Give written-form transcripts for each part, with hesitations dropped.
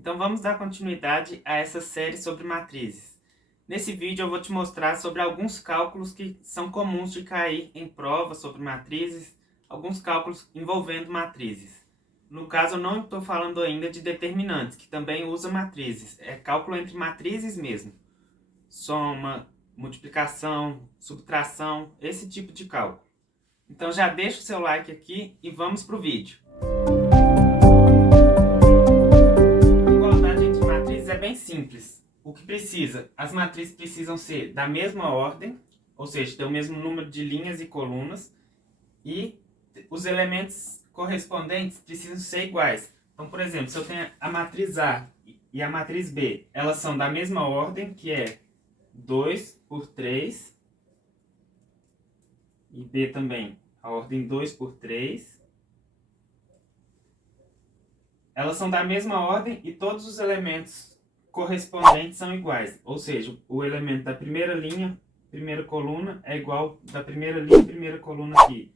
Então vamos dar continuidade a essa série sobre matrizes. Nesse vídeo eu vou te mostrar sobre alguns cálculos que são comuns de cair em provas sobre matrizes, alguns cálculos envolvendo matrizes. No caso eu não estou falando ainda de determinantes, que também usa matrizes, é cálculo entre matrizes mesmo. Soma, multiplicação, subtração, esse tipo de cálculo. Então já deixa o seu like aqui e vamos para o vídeo. É bem simples. O que precisa? As matrizes precisam ser da mesma ordem, ou seja, ter o mesmo número de linhas e colunas, e os elementos correspondentes precisam ser iguais. Então, por exemplo, se eu tenho a matriz A e a matriz B, elas são da mesma ordem, que é 2 por 3, e B também, a ordem 2 por 3. Elas são da mesma ordem e todos os elementos correspondentes são iguais, ou seja, o elemento da primeira linha, primeira coluna, é igual da primeira linha, primeira coluna aqui.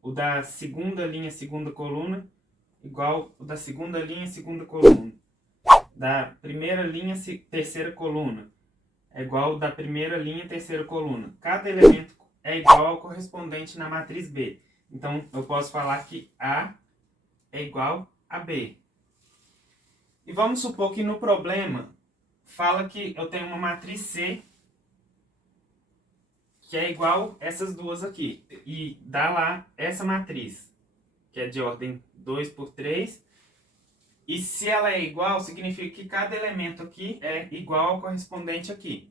O da segunda linha, segunda coluna, igual o da segunda linha, segunda coluna. Da primeira linha, terceira coluna, é igual o da primeira linha, terceira coluna. Cada elemento é igual ao correspondente na matriz B. Então, eu posso falar que A é igual a B. E vamos supor que no problema fala que eu tenho uma matriz C que é igual essas duas aqui. E dá lá essa matriz, que é de ordem 2 por 3. E se ela é igual, significa que cada elemento aqui é igual ao correspondente aqui.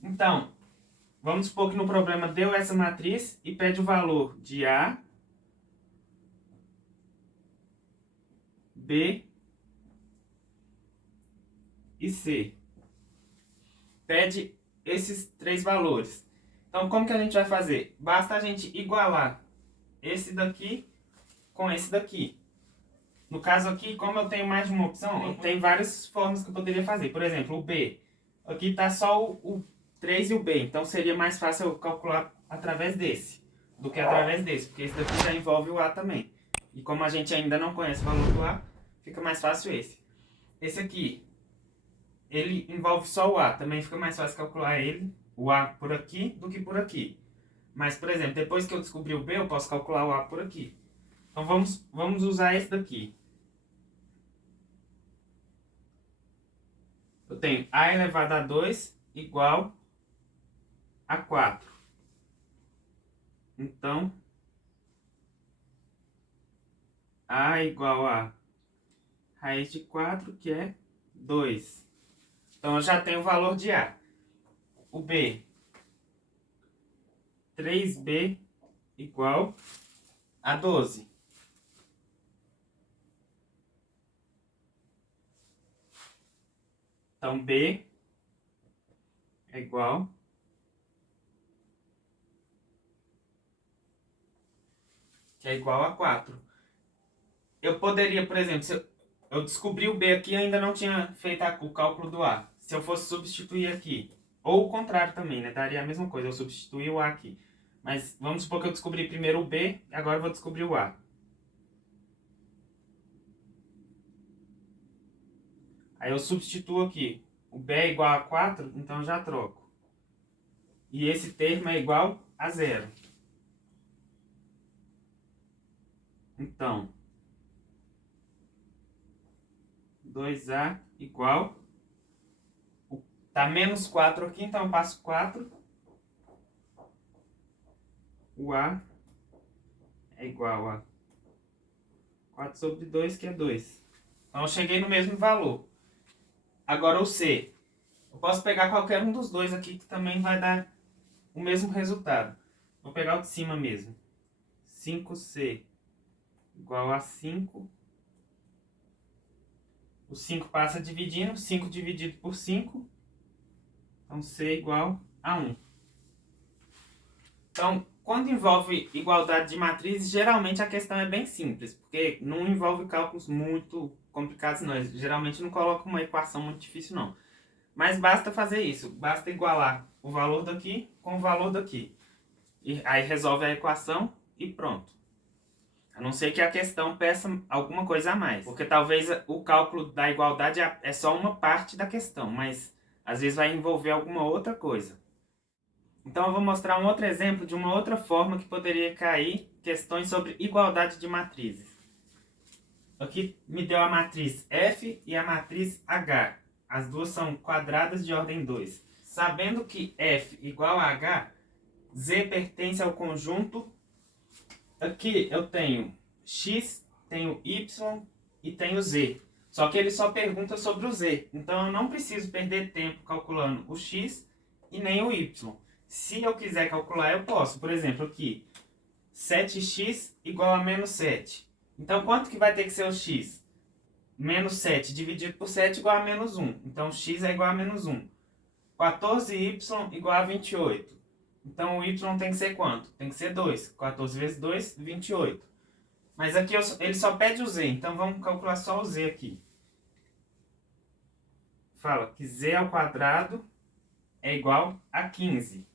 Então, vamos supor que no problema deu essa matriz e pede o valor de A, B e C. Pede esses três valores. Então, como que a gente vai fazer? Basta a gente igualar esse daqui com esse daqui. No caso aqui, como eu tenho mais de uma opção, tem várias formas que eu poderia fazer. Por exemplo, o B. Aqui está só o 3 e o B. Então, seria mais fácil eu calcular através desse do que através desse, porque esse daqui já envolve o A também. E como a gente ainda não conhece o valor do A, fica mais fácil esse. Esse aqui, ele envolve só o A. Também fica mais fácil calcular ele, o A por aqui, do que por aqui. Mas, por exemplo, depois que eu descobrir o B, eu posso calcular o A por aqui. Então, vamos usar esse daqui. Eu tenho A elevado a 2 igual a 4. Então, A igual a raiz de 4, que é 2. Então, eu já tenho o valor de A. O B, 3B igual a 12. Então, B é igual a 4. Eu poderia, por exemplo, se eu descobri o B aqui e ainda não tinha feito o cálculo do A. Se eu fosse substituir aqui, ou o contrário também, né? Daria a mesma coisa, eu substituir o A aqui. Mas vamos supor que eu descobri primeiro o B, e agora eu vou descobrir o A. Aí eu substituo aqui. O B é igual a 4, então eu já troco. E esse termo é igual a 0. Então, 2A igual... Tá menos 4 aqui, então eu passo 4. O A é igual a 4 sobre 2, que é 2. Então eu cheguei no mesmo valor. Agora o C. Eu posso pegar qualquer um dos dois aqui que também vai dar o mesmo resultado. Vou pegar o de cima mesmo. 5C igual a 5. O 5 passa dividindo. 5 dividido por 5. Então C igual a 1. Então, quando envolve igualdade de matrizes, geralmente a questão é bem simples, porque não envolve cálculos muito complicados não. Eles geralmente não colocam uma equação muito difícil não. Mas basta fazer isso, basta igualar o valor daqui com o valor daqui. E aí resolve a equação e pronto. A não ser que a questão peça alguma coisa a mais. Porque talvez o cálculo da igualdade é só uma parte da questão, mas às vezes vai envolver alguma outra coisa. Então eu vou mostrar um outro exemplo de uma outra forma que poderia cair questões sobre igualdade de matrizes. Aqui me deu a matriz F e a matriz H. As duas são quadradas de ordem 2. Sabendo que F igual a H, Z pertence ao conjunto. Aqui eu tenho X, tenho Y e tenho Z. Só que ele só pergunta sobre o Z. Então eu não preciso perder tempo calculando o X e nem o Y. Se eu quiser calcular, eu posso. Por exemplo, aqui, 7x igual a menos 7. Então, quanto que vai ter que ser o x? Menos 7 dividido por 7 igual a menos 1. Então, x é igual a menos 1. 14y igual a 28. Então, o y tem que ser quanto? Tem que ser 2. 14 vezes 2, 28. Mas aqui ele só pede o z. Então, vamos calcular só o z aqui. Fala que z ao quadrado é igual a 15.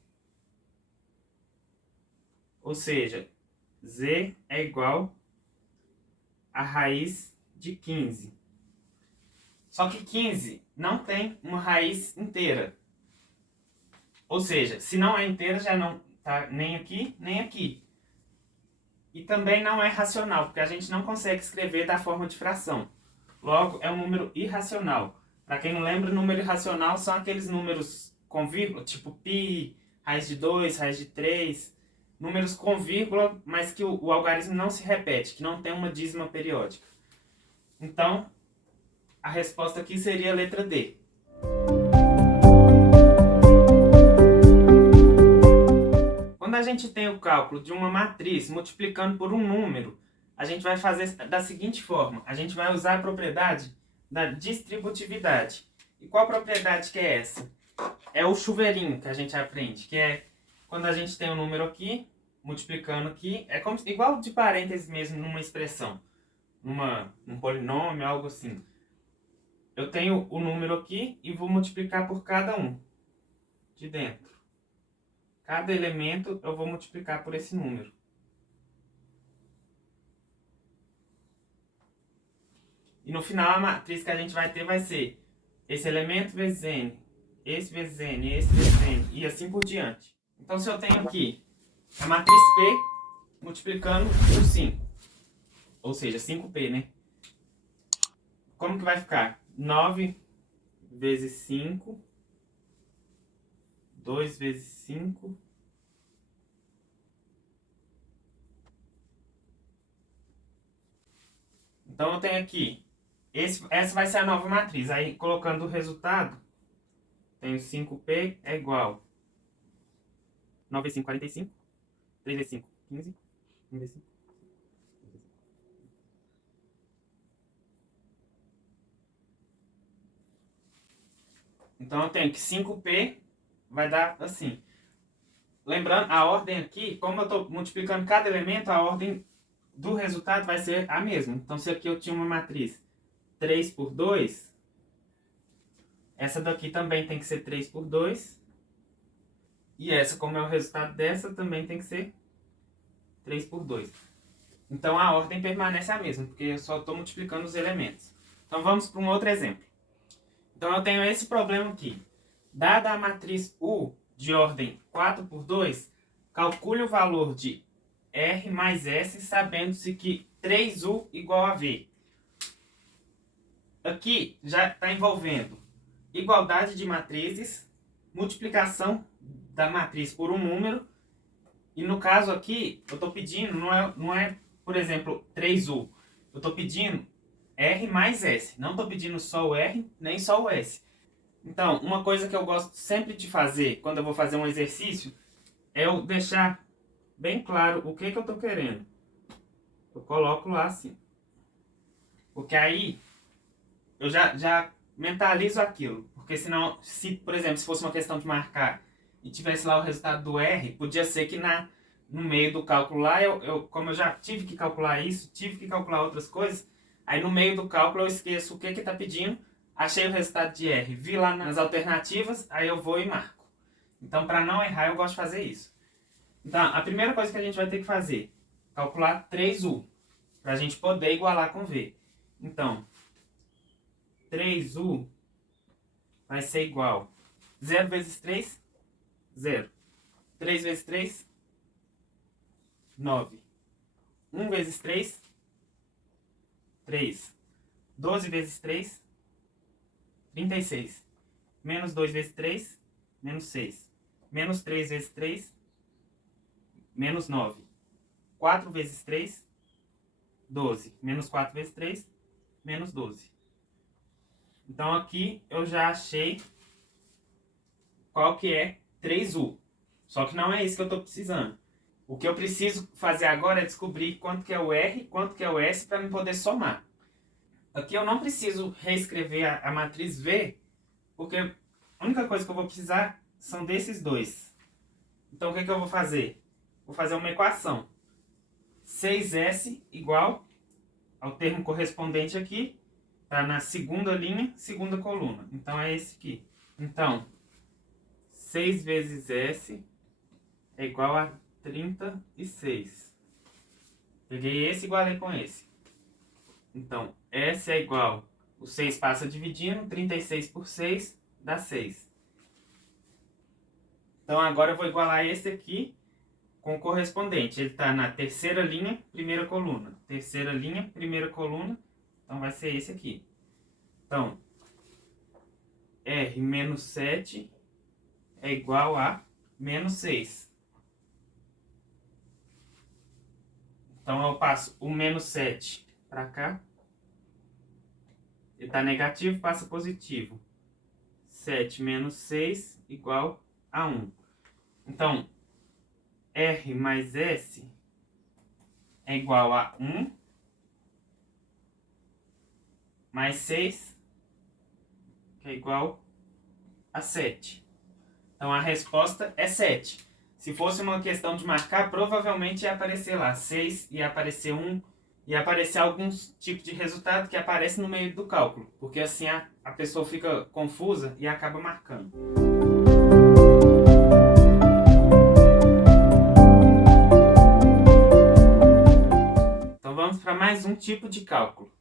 Ou seja, z é igual a raiz de 15. Só que 15 não tem uma raiz inteira. Ou seja, se não é inteira, já não está nem aqui, nem aqui. E também não é racional, porque a gente não consegue escrever da forma de fração. Logo, é um número irracional. Para quem não lembra, número irracional são aqueles números com vírgula, tipo π, raiz de 2, raiz de 3... números com vírgula, mas que o algarismo não se repete, que não tem uma dízima periódica. Então, a resposta aqui seria a letra D. Quando a gente tem o cálculo de uma matriz multiplicando por um número, a gente vai fazer da seguinte forma. A gente vai usar a propriedade da distributividade. E qual propriedade que é essa? É o chuveirinho que a gente aprende, que é quando a gente tem um número aqui, multiplicando aqui, é como, igual de parênteses mesmo numa expressão, num polinômio, algo assim. Eu tenho o número aqui e vou multiplicar por cada um de dentro. Cada elemento eu vou multiplicar por esse número. E no final a matriz que a gente vai ter vai ser esse elemento vezes n, esse vezes n, esse vezes n, e assim por diante. Então, se eu tenho aqui a matriz P multiplicando por 5, ou seja, 5P, né? Como que vai ficar? 9 vezes 5, 2 vezes 5, então eu tenho aqui, essa vai ser a nova matriz. Aí, colocando o resultado, tenho 5P é igual 9 vezes 5, 45. 3 vezes 5, 15. 1 vezes 5. Então eu tenho que 5P vai dar assim. Lembrando, a ordem aqui, como eu estou multiplicando cada elemento, a ordem do resultado vai ser a mesma. Então, se aqui eu tinha uma matriz 3 por 2, essa daqui também tem que ser 3 por 2. E essa, como é o resultado dessa, também tem que ser 3 por 2. Então, a ordem permanece a mesma, porque eu só estou multiplicando os elementos. Então, vamos para um outro exemplo. Então, eu tenho esse problema aqui. Dada a matriz U de ordem 4 por 2, calcule o valor de R mais S, sabendo-se que 3U igual a V. Aqui já está envolvendo igualdade de matrizes, multiplicação da matriz por um número, e no caso aqui, eu estou pedindo, não é, por exemplo, 3U, eu estou pedindo R mais S, não estou pedindo só o R, nem só o S. Então, uma coisa que eu gosto sempre de fazer, quando eu vou fazer um exercício, é eu deixar bem claro o que eu estou querendo. Eu coloco lá assim. Porque aí, eu já mentalizo aquilo. Porque senão, por exemplo, se fosse uma questão de marcar e tivesse lá o resultado do R, podia ser que no meio do cálculo lá, como eu já tive que calcular isso, tive que calcular outras coisas, aí no meio do cálculo eu esqueço o que está pedindo, achei o resultado de R, vi lá nas alternativas, aí eu vou e marco. Então, para não errar, eu gosto de fazer isso. Então, a primeira coisa que a gente vai ter que fazer, calcular 3U. para a gente poder igualar com V. Então, 3U vai ser igual 0 vezes 3, 0. 3 vezes 3, 9. 1 vezes 3, 3. 12 vezes 3, 36. Menos 2 vezes 3, menos 6. Menos 3 vezes 3, menos 9. 4 vezes 3, 12. Menos 4 vezes 3, menos 12. Então aqui eu já achei qual que é 3U. Só que não é isso que eu estou precisando. O que eu preciso fazer agora é descobrir quanto que é o R, quanto que é o S, para eu poder somar. Aqui eu não preciso reescrever a matriz V, porque a única coisa que eu vou precisar são desses dois. Então o que eu vou fazer? Vou fazer uma equação. 6S igual ao termo correspondente aqui, está na segunda linha, segunda coluna. Então é esse aqui. Então, 6 vezes S é igual a 36. Peguei esse e igualei com esse. Então, S é igual, o 6 passa dividindo, 36 por 6 dá 6. Então agora eu vou igualar esse aqui com o correspondente. Ele está na terceira linha, primeira coluna. Terceira linha, primeira coluna. Então vai ser esse aqui. Então, R menos 7 é igual a menos 6. Então eu passo o menos 7 para cá. Ele está negativo, passa positivo. 7 menos 6 igual a 1. Então, R mais S é igual a 1 mais 6, que é igual a 7. Então, a resposta é 7. Se fosse uma questão de marcar, provavelmente ia aparecer lá 6, ia aparecer 1, ia aparecer alguns tipos de resultado que aparece no meio do cálculo. Porque assim a pessoa fica confusa e acaba marcando. Então, vamos para mais um tipo de cálculo.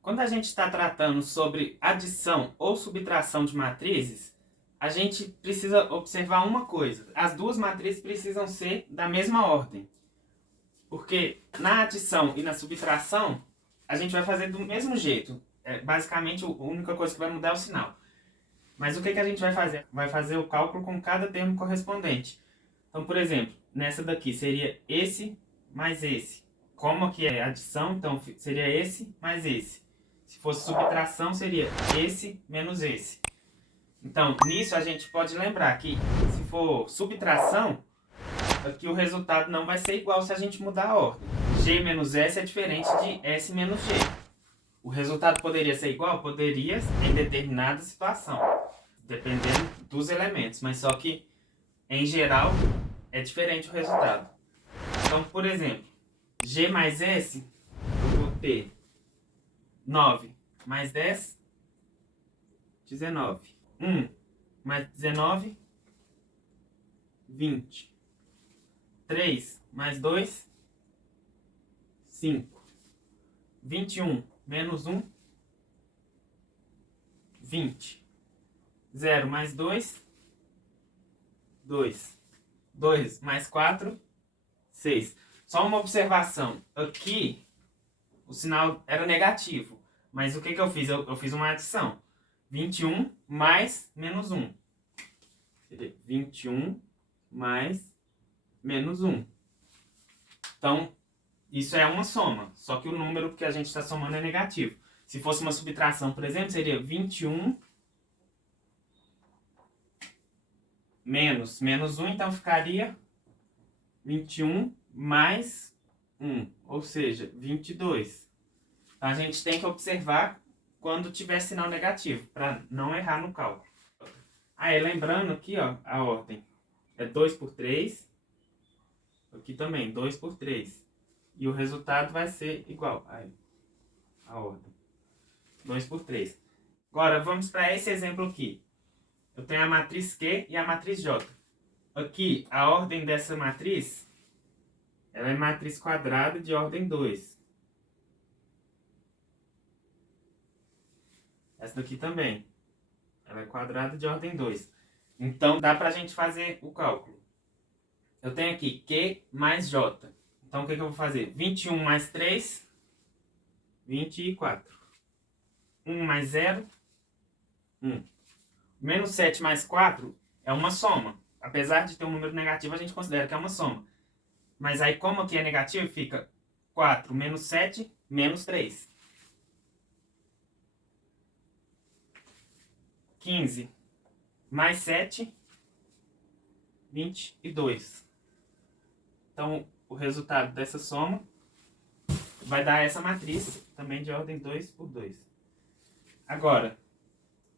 Quando a gente está tratando sobre adição ou subtração de matrizes, a gente precisa observar uma coisa. As duas matrizes precisam ser da mesma ordem. Porque na adição e na subtração, a gente vai fazer do mesmo jeito. Basicamente, a única coisa que vai mudar é o sinal. Mas o que a gente vai fazer? Vai fazer o cálculo com cada termo correspondente. Então, por exemplo, nessa daqui seria esse mais esse. Como aqui é adição, então seria esse mais esse. Se fosse subtração, seria esse menos esse. Então, nisso a gente pode lembrar que se for subtração, aqui o resultado não vai ser igual se a gente mudar a ordem. G menos S é diferente de S menos G. O resultado poderia ser igual? Poderia em determinada situação, dependendo dos elementos, mas só que, em geral, é diferente o resultado. Então, por exemplo, G mais S, eu vou ter 9 mais 10, 19. 1 mais 19, 20. 3 mais 2, 5. 21 menos 1, 20. 0 mais 2, 2. 2 mais 4, 6. Só uma observação. Aqui, o sinal era negativo. Mas o que eu fiz? Eu fiz uma adição. 21 mais menos 1. 21 mais menos 1. Então, isso é uma soma. Só que o número que a gente está somando é negativo. Se fosse uma subtração, por exemplo, seria 21 menos 1. Então, ficaria 21 mais 1. Ou seja, 22. Então, a gente tem que observar quando tiver sinal negativo, para não errar no cálculo. Aí, lembrando aqui, ó, a ordem é 2 por 3. Aqui também, 2 por 3. E o resultado vai ser igual. Aí, a ordem. 2 por 3. Agora, vamos para esse exemplo aqui. Eu tenho a matriz Q e a matriz J. Aqui, a ordem dessa matriz, ela é matriz quadrada de ordem 2. Essa daqui também. Ela é quadrada de ordem 2. Então, dá pra gente fazer o cálculo. Eu tenho aqui Q mais J. Então, o que eu vou fazer? 21 mais 3, 24. 1 mais 0, 1. Menos 7 mais 4 é uma soma. Apesar de ter um número negativo, a gente considera que é uma soma. Mas aí, como aqui é negativo, fica 4 menos 7 menos 3. 15 mais 7, 22. Então, o resultado dessa soma vai dar essa matriz, também de ordem 2 por 2. Agora,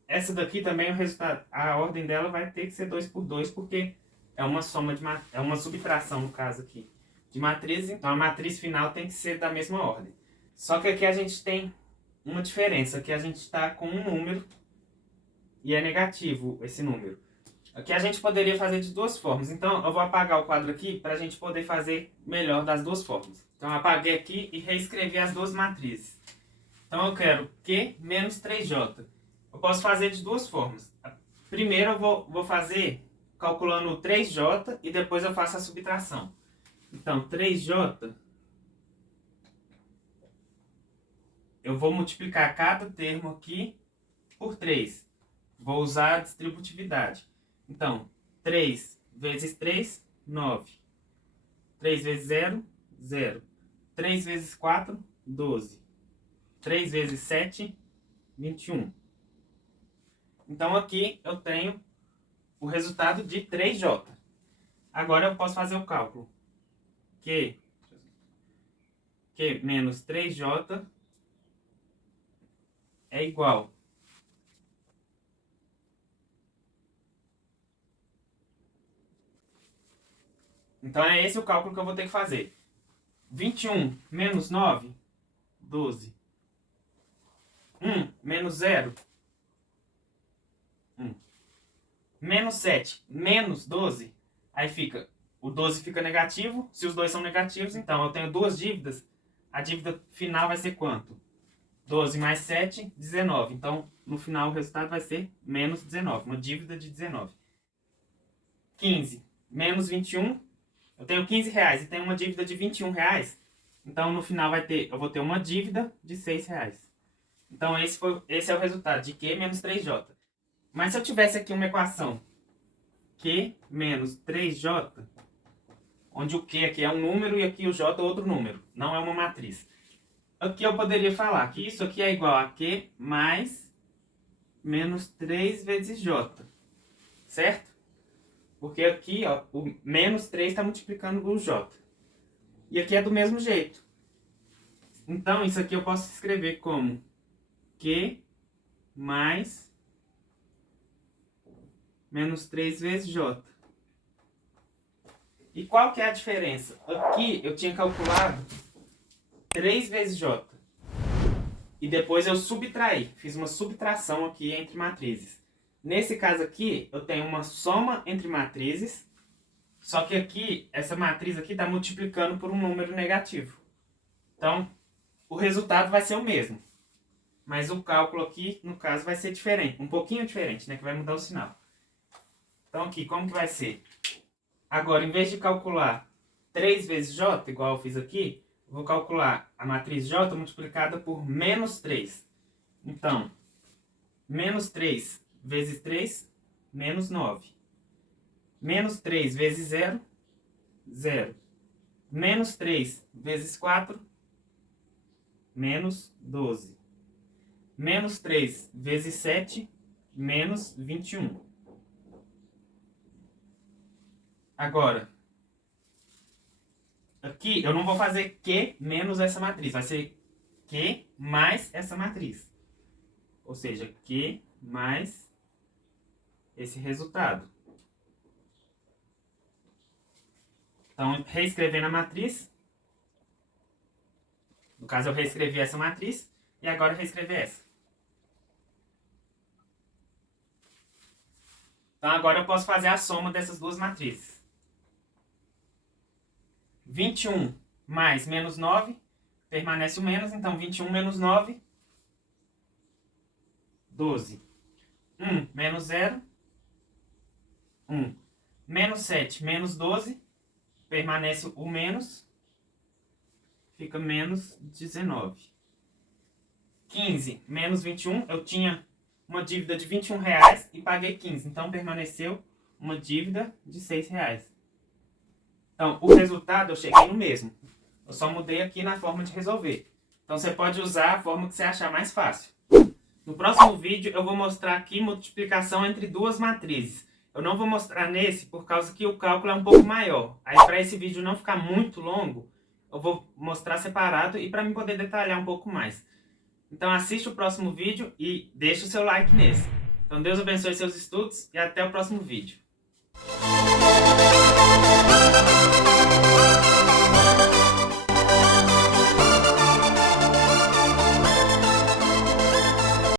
essa daqui também, o resultado, a ordem dela vai ter que ser 2 por 2, porque é uma soma é uma subtração, no caso aqui, de matrizes. Então, a matriz final tem que ser da mesma ordem. Só que aqui a gente tem uma diferença, que a gente está com um número e é negativo esse número. Aqui a gente poderia fazer de duas formas. Então, eu vou apagar o quadro aqui para a gente poder fazer melhor das duas formas. Então, eu apaguei aqui e reescrevi as duas matrizes. Então, eu quero Q menos 3J. Eu posso fazer de duas formas. Primeiro, eu vou fazer calculando o 3J e depois eu faço a subtração. Então, 3J, eu vou multiplicar cada termo aqui por 3. Vou usar a distributividade. Então, 3 vezes 3, 9. 3 vezes 0, 0. 3 vezes 4, 12. 3 vezes 7, 21. Então, aqui eu tenho o resultado de 3J. Agora eu posso fazer o cálculo. Q menos 3J é igual . Então, é esse o cálculo que eu vou ter que fazer. 21 menos 9, 12. 1 menos 0, 1. Menos 7 menos 12, aí fica, o 12 fica negativo. Se os dois são negativos, então eu tenho duas dívidas. A dívida final vai ser quanto? 12 mais 7, 19. Então, no final, o resultado vai ser menos 19, uma dívida de 19. 15 menos 21, eu tenho 15 reais e tenho uma dívida de 21 reais. Então, no final, eu vou ter uma dívida de 6 reais. Então, esse é o resultado de Q menos 3J. Mas se eu tivesse aqui uma equação Q menos 3J, onde o Q aqui é um número e aqui o J é outro número, não é uma matriz. Aqui eu poderia falar que isso aqui é igual a Q mais menos 3 vezes J, certo? Porque aqui, ó, o menos 3 está multiplicando o J. E aqui é do mesmo jeito. Então, isso aqui eu posso escrever como Q mais menos 3 vezes J. E qual que é a diferença? Aqui eu tinha calculado 3 vezes J. E depois eu subtraí. Fiz uma subtração aqui entre matrizes. Nesse caso aqui, eu tenho uma soma entre matrizes. Só que aqui, essa matriz aqui está multiplicando por um número negativo. Então, o resultado vai ser o mesmo. Mas o cálculo aqui, no caso, vai ser diferente. Um pouquinho diferente, né? Que vai mudar o sinal. Então aqui, como que vai ser? Agora, em vez de calcular 3 vezes J, igual eu fiz aqui, eu vou calcular a matriz J multiplicada por menos 3. Então, menos 3 vezes 3, menos 9. Menos 3 vezes 0, 0. Menos 3 vezes 4, menos 12. Menos 3 vezes 7, menos 21. Agora, aqui eu não vou fazer Q menos essa matriz, vai ser Q mais essa matriz. Ou seja, Q mais esse resultado. Então, reescrevendo a matriz. No caso, eu reescrevi essa matriz e agora eu reescrevi essa. Então, agora eu posso fazer a soma dessas duas matrizes. 21 mais menos 9, permanece o menos, então 21 menos 9, 12. 1 menos 0, 1. Menos 7 menos 12, permanece o menos, fica menos 19. 15 menos 21, eu tinha uma dívida de R$21 e paguei 15, então permaneceu uma dívida de R$6. Então, o resultado eu cheguei no mesmo. Eu só mudei aqui na forma de resolver. Então, você pode usar a forma que você achar mais fácil. No próximo vídeo, eu vou mostrar aqui multiplicação entre duas matrizes. Eu não vou mostrar nesse, por causa que o cálculo é um pouco maior. Aí, para esse vídeo não ficar muito longo, eu vou mostrar separado e para mim poder detalhar um pouco mais. Então, assiste o próximo vídeo e deixa o seu like nesse. Então, Deus abençoe seus estudos e até o próximo vídeo.